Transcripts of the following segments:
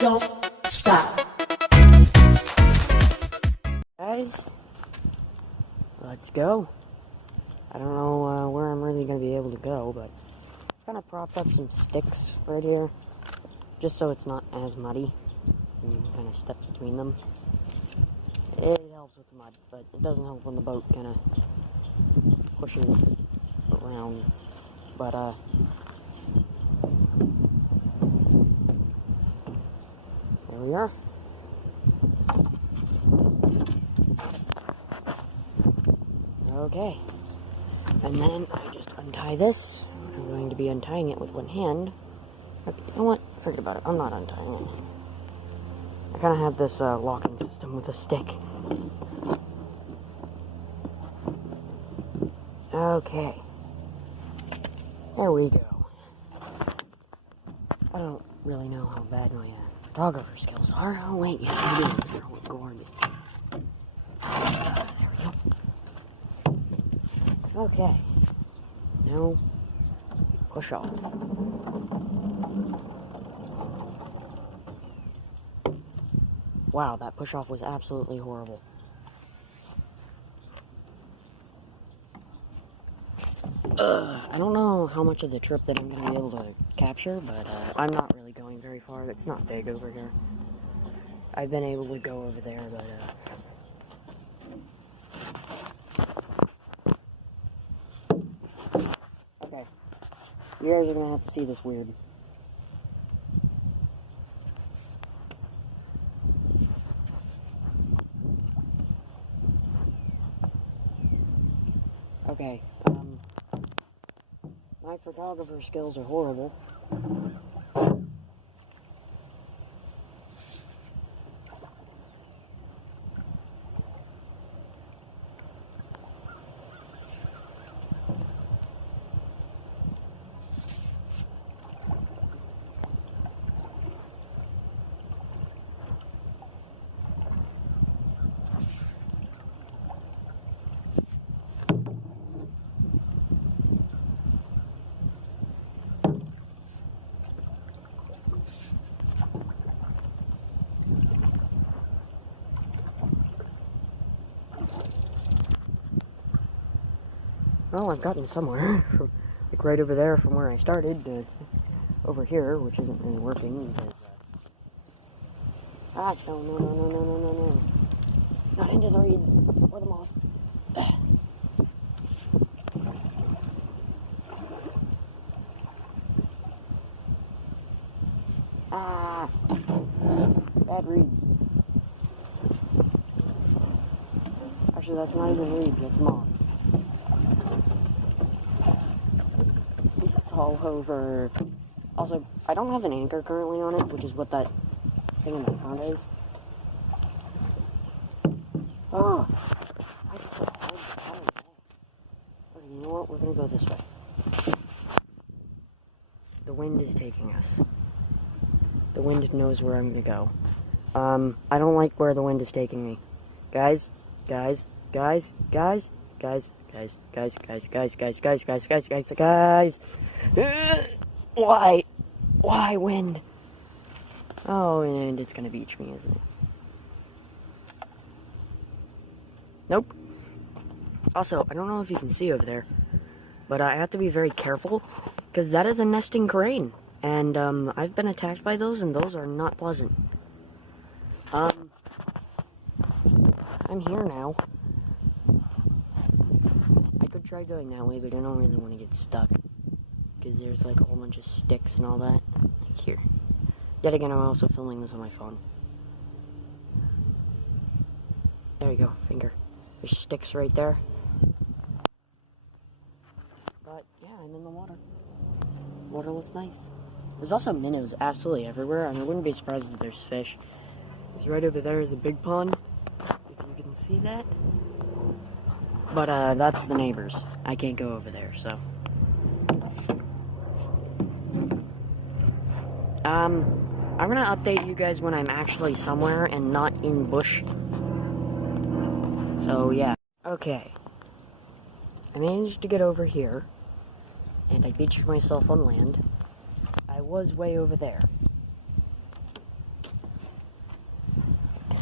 Don't stop. Guys, let's go. I don't know where I'm really going to be able to go, but I'm going to prop up some sticks right here, just so it's not as muddy. And kind of step between them. It helps with the mud, but it doesn't help when the boat kind of pushes around. But, there we are. Okay. And then I just untie this. I'm going to be untying it with one hand. Okay, you know what? Forget about it. I'm not untying it. I kind of have this locking system with a stick. Okay. There we go. I don't really know how bad my photographer skills are. Oh wait, yes I do. They're all gory. There we go. Okay. Now, push off. Wow, that push off was absolutely horrible. I don't know how much of the trip that I'm going to be able to capture, but I'm not really going very far. It's not big over here. I've been able to go over there, but okay. You guys are going to have to see this weird. Okay, my photographer skills are horrible. Well, I've gotten somewhere. Like right over there from where I started to over here, which isn't really working because, no. Not into the reeds or the moss. Bad reeds. Actually, that's not even reeds, that's moss. It's all over. Also, I don't have an anchor currently on it, which is what that thing in the front is. Oh, okay, you know what? We're gonna go this way. The wind is taking us. The wind knows where I'm gonna go. I don't like where the wind is taking me. Guys. Why? Why wind? Oh, and it's gonna beach me, isn't it? Nope. Also, I don't know if you can see over there, but I have to be very careful, because that is a nesting crane. And, I've been attacked by those, and those are not pleasant. I'm here now. I could try going that way, but I don't really want to get stuck. Because there's like a whole bunch of sticks and all that. Like here. Yet again, I'm also filming this on my phone. There we go, finger. There's sticks right there. But, yeah, I'm in the water. Water looks nice. There's also minnows absolutely everywhere, and I wouldn't be surprised if there's fish. Because right over there is a big pond, if you can see that. But, that's the neighbors. I can't go over there, so. I'm gonna update you guys when I'm actually somewhere and not in bush. So, yeah. Okay. I managed to get over here, and I beached myself on land. I was way over there.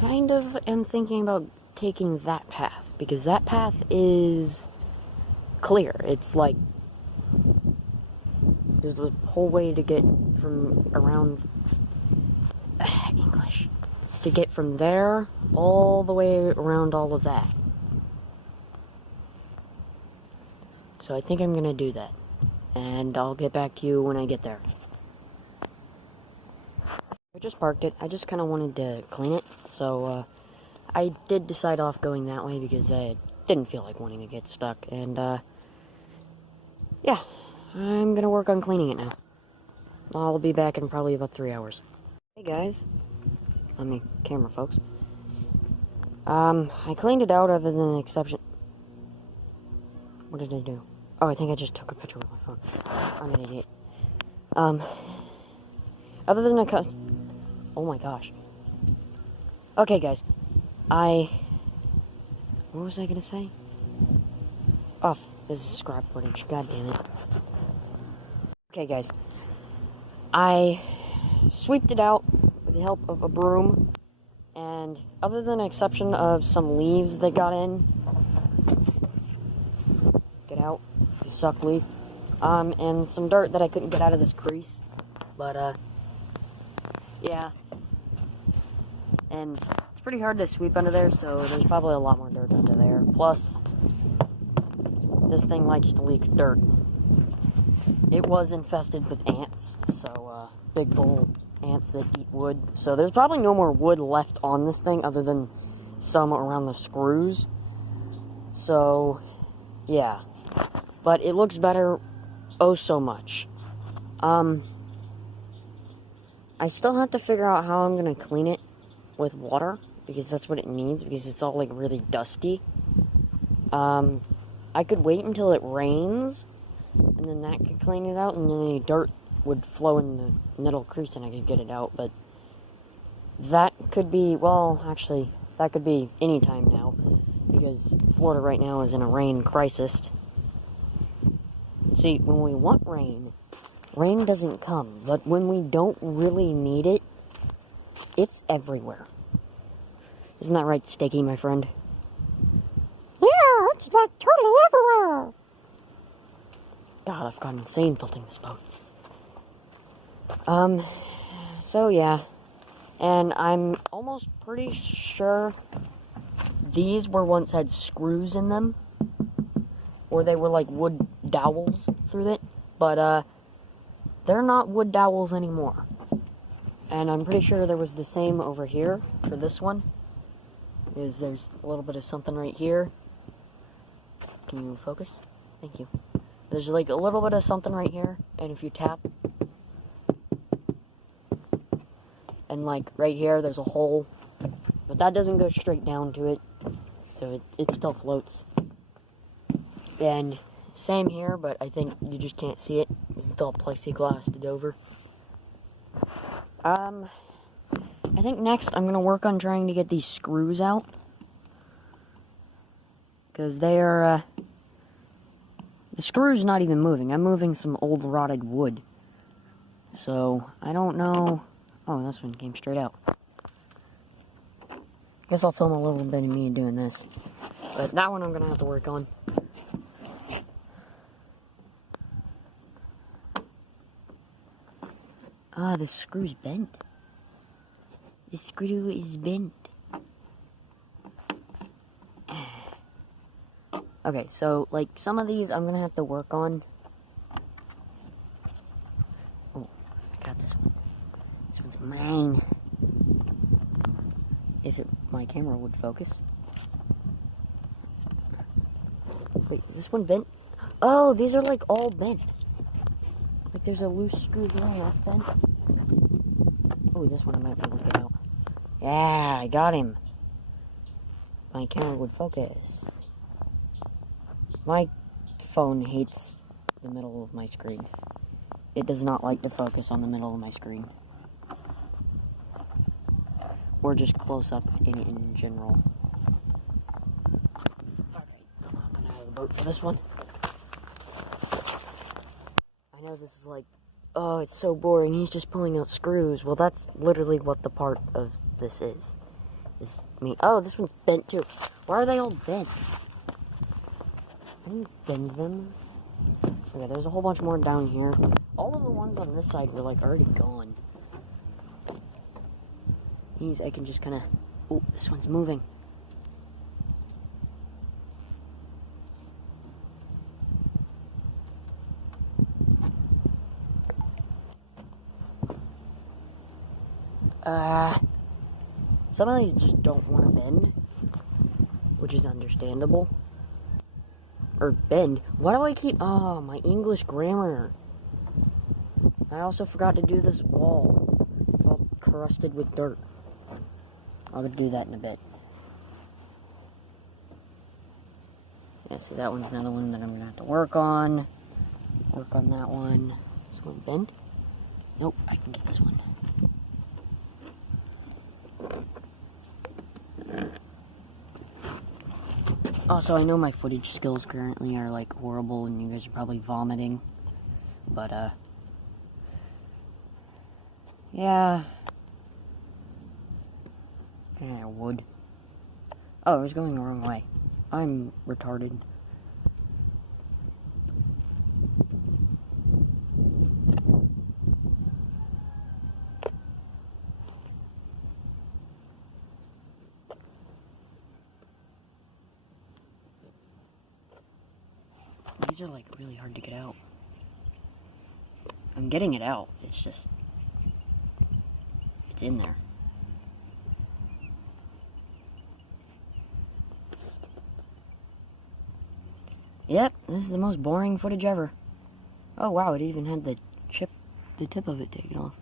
kind of am thinking about taking that path, because that path is clear. It's like there's a whole way to get from around English to get from there all the way around all of that. So I think I'm gonna do that, and I'll get back to you when I get there. I just parked it. I just kind of wanted to clean it, so I did decide off going that way because I didn't feel like wanting to get stuck, and yeah, I'm gonna work on cleaning it now. I'll be back in probably about 3 hours. Hey guys, let me camera folks. I cleaned it out other than an exception. What did I do? Oh, I think I just took a picture with my phone. I'm an idiot. Other than a oh my gosh. Okay, guys. What was I gonna say? Oh, this is scrap footage. God damn it. Okay, guys. I sweeped it out with the help of a broom, and other than an exception of some leaves that got in, get out, you suck leaf, and some dirt that I couldn't get out of this crease, but, yeah, and it's pretty hard to sweep under there, so there's probably a lot more dirt under there, plus, this thing likes to leak dirt. It was infested with ants, so, big bull ants that eat wood, so there's probably no more wood left on this thing other than some around the screws, so, yeah, but it looks better oh so much. I still have to figure out how I'm gonna clean it with water, because that's what it needs, because it's all, like, really dusty. I could wait until it rains, and then that could clean it out, and then any dirt would flow in the middle crease, and I could get it out, but that could be, well, actually, that could be any time now, because Florida right now is in a rain crisis. See, when we want rain, rain doesn't come, but when we don't really need it, it's everywhere. Isn't that right, Stakey, my friend? Yeah, it's like totally everywhere. God, I've gone insane building this boat. So yeah, and I'm almost pretty sure these were once had screws in them, or they were like wood dowels through it, but they're not wood dowels anymore. And I'm pretty sure there was the same over here for this one, is there's a little bit of something right here. Can you focus? Thank you. There's like a little bit of something right here, and if you tap, and like right here there's a hole, but that doesn't go straight down to it, so it still floats. And same here, but I think you just can't see it. It's still plexiglassed over. I think next I'm gonna work on trying to get these screws out, because they are, the screw's not even moving. I'm moving some old rotted wood. So, I don't know. Oh, this one came straight out. Guess I'll film a little bit of me doing this. But that one I'm gonna have to work on. Ah, the screw's bent. The screw is bent. Okay, so, like, some of these I'm gonna have to work on. Oh, I got this one. This one's mine. If my camera would focus. Wait, is this one bent? Oh, these are, like, all bent. Like, there's a loose screw here and that's bent. Oh, this one I might be able to get out. Yeah, I got him. My camera would focus. My phone hates the middle of my screen. It does not like to focus on the middle of my screen. Or just close up in general. Okay, I'm gonna have the boat for this one. I know this is like, oh, it's so boring, he's just pulling out screws. Well, that's literally what the part of this is. is me. Oh, this one's bent too. Why are they all bent? I didn't bend them. Okay, there's a whole bunch more down here. All of the ones on this side were like already gone. These I can just kind of... Oh, this one's moving. Some of these just don't want to bend, which is understandable. Or bend. Why do I keep... Oh, my English grammar. I also forgot to do this wall. It's all crusted with dirt. I'll do that in a bit. Yeah, see, that one's another one that I'm going to have to work on. Work on that one. This one bend? Nope, I can get this one. Also, I know my footage skills currently are, like, horrible, and you guys are probably vomiting. But, yeah. Yeah, wood. Oh, I was going the wrong way. I'm retarded. These are, like, really hard to get out. I'm getting it out. It's just... It's in there. Yep, this is the most boring footage ever. Oh, wow, it even had the tip of it taken off.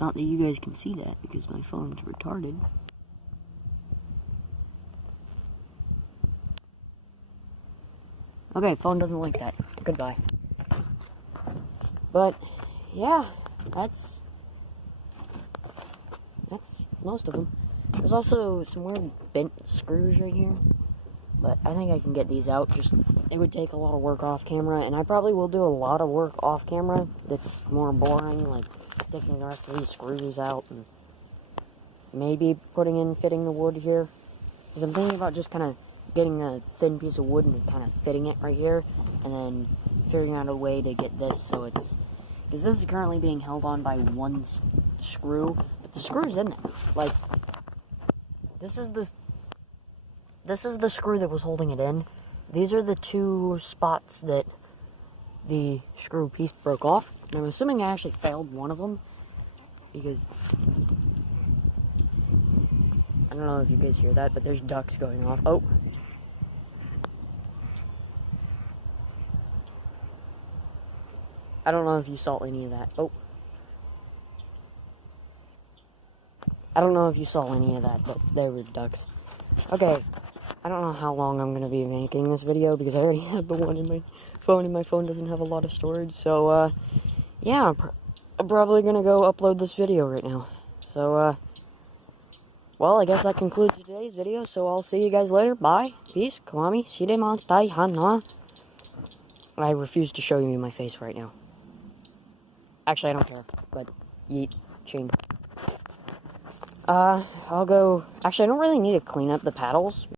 Not that you guys can see that, because my phone's retarded. Okay, phone doesn't like that. Goodbye. But, yeah, that's most of them. There's also some weird bent screws right here. But I think I can get these out. Just, it would take a lot of work off camera, and I probably will do a lot of work off camera that's more boring, like taking the rest of these screws out, and maybe fitting the wood here. Because I'm thinking about just kind of getting a thin piece of wood and kind of fitting it right here, and then figuring out a way to get this so it's... Because this is currently being held on by one screw, but the screw's in there. Like, this is the screw that was holding it in. These are the two spots that the screw piece broke off. And I'm assuming I actually failed one of them, because I don't know if you guys hear that, but there's ducks going off. Oh. I don't know if you saw any of that. Oh. I don't know if you saw any of that, but there were ducks. Okay. I don't know how long I'm going to be making this video, because I already have the one in my phone, and my phone doesn't have a lot of storage. So, yeah, I'm probably going to go upload this video right now. So, well, I guess that concludes today's video, so I'll see you guys later. Bye. Peace. Kwami. Shirema. Tai Hana. I refuse to show you my face right now. Actually, I don't care, but yeet. Ching. I'll go... Actually, I don't really need to clean up the paddles.